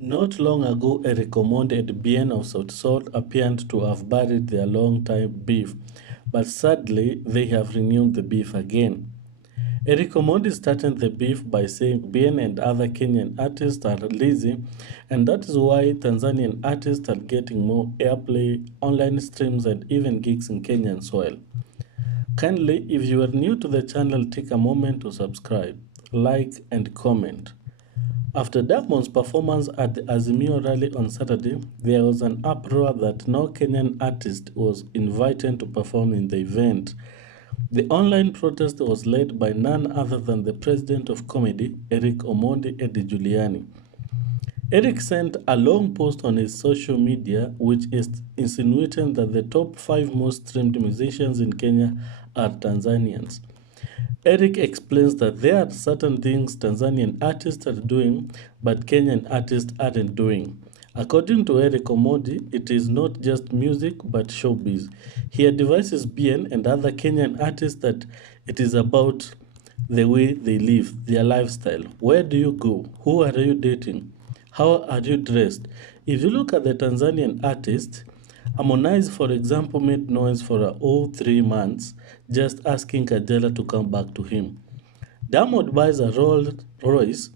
Not long ago, Erick Omondi and Bien of Sauti Sol appeared to have buried their long-time beef, but sadly, they have renewed the beef again. Erick Omondi started the beef by saying Bien and other Kenyan artists are lazy, and that is why Tanzanian artists are getting more airplay, online streams, and even gigs in Kenyan soil. Kindly, if you are new to the channel, take a moment to subscribe, like, and comment. After Diamond's performance at the Azimio rally on Saturday, there was an uproar that no Kenyan artist was invited to perform in the event. The online protest was led by none other than the president of comedy, Erick Omondi Edi Giuliani. Erick sent a long post on his social media which is insinuating that the top 5 most streamed musicians in Kenya are Tanzanians. Erick explains that there are certain things Tanzanian artists are doing, but Kenyan artists aren't doing. According to Erick Omondi, it is not just music but showbiz. He advises Bien and other Kenyan artists that it is about the way they live, their lifestyle. Where do you go? Who are you dating? How are you dressed? If you look at the Tanzanian artists, Harmonize, for example, made noise for a whole 3 months just asking Kajala to come back to him. Diamond buys a Rolls Royce,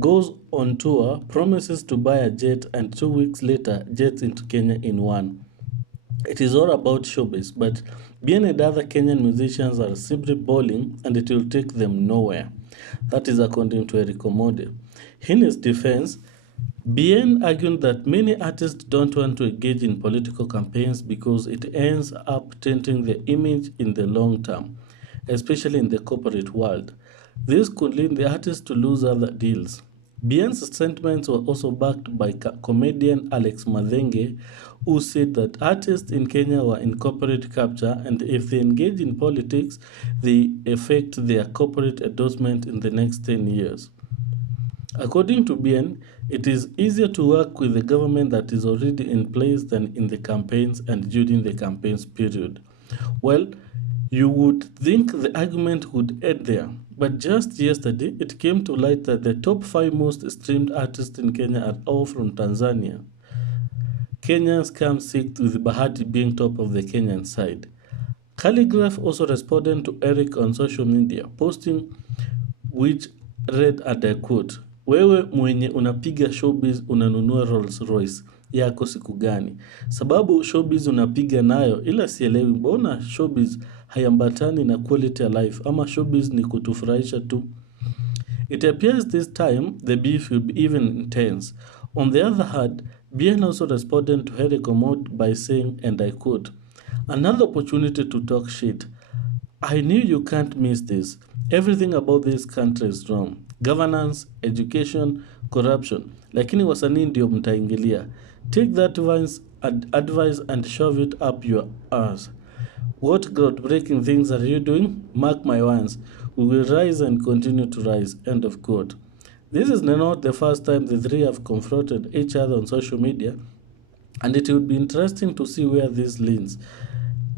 goes on tour, promises to buy a jet, and 2 weeks later jets into Kenya in one. It is all about showbiz, but Bien and other Kenyan musicians are simply bowling and it will take them nowhere. That is according to Erick Omondi. In his defense, Bien argued that many artists don't want to engage in political campaigns because it ends up tainting their image in the long term, especially in the corporate world. This could lead the artists to lose other deals. Bien's sentiments were also backed by comedian Alex Madenge, who said that artists in Kenya were in corporate capture and if they engage in politics, they affect their corporate endorsement in the next 10 years. According to Bien, it is easier to work with the government that is already in place than in the campaigns and during the campaigns period. Well, you would think the argument would end there, but just yesterday it came to light that the top 5 most streamed artists in Kenya are all from Tanzania. Kenyans come sixth with Bahati being top of the Kenyan side. Kaligraph also responded to Erick on social media, posting which read and I quote, wewe mwenye unapiga showbiz unanunua Rolls Royce yako siku gani? Sababu showbiz unapiga nayo ila sielewi mbona showbiz hayambatani na quality of life ama showbiz ni kutufurahisha tu. It appears this time the beef will be even intense. On the other hand, Bien also responded to Erick Omondi by saying, and I quote, another opportunity to talk shit. I knew you can't miss this. Everything about this country is wrong. Governance, education, corruption. Lakini wasanii ndio mtaingilia. Take that advice and shove it up your ass. What groundbreaking things are you doing? Mark my words. We will rise and continue to rise. End of quote. This is not the first time the three have confronted each other on social media, and it would be interesting to see where this leads.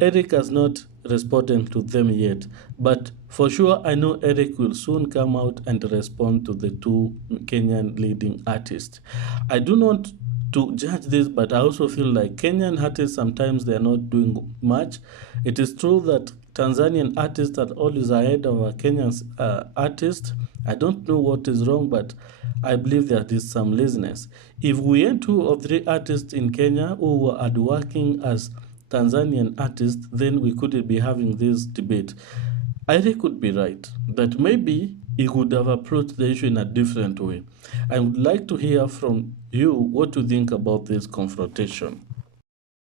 Erick has not responded to them yet, but for sure I know Erick will soon come out and respond to the 2 Kenyan leading artists. I do not to judge this, but I also feel like Kenyan artists sometimes they are not doing much. It is true that Tanzanian artists are always ahead of our Kenyan artists. I don't know what is wrong, but I believe there is some laziness. If we had 2 or 3 artists in Kenya who were working as Tanzanian artists, then we couldn't be having this debate. Erick could be right, that maybe he could have approached the issue in a different way. I would like to hear from you what you think about this confrontation.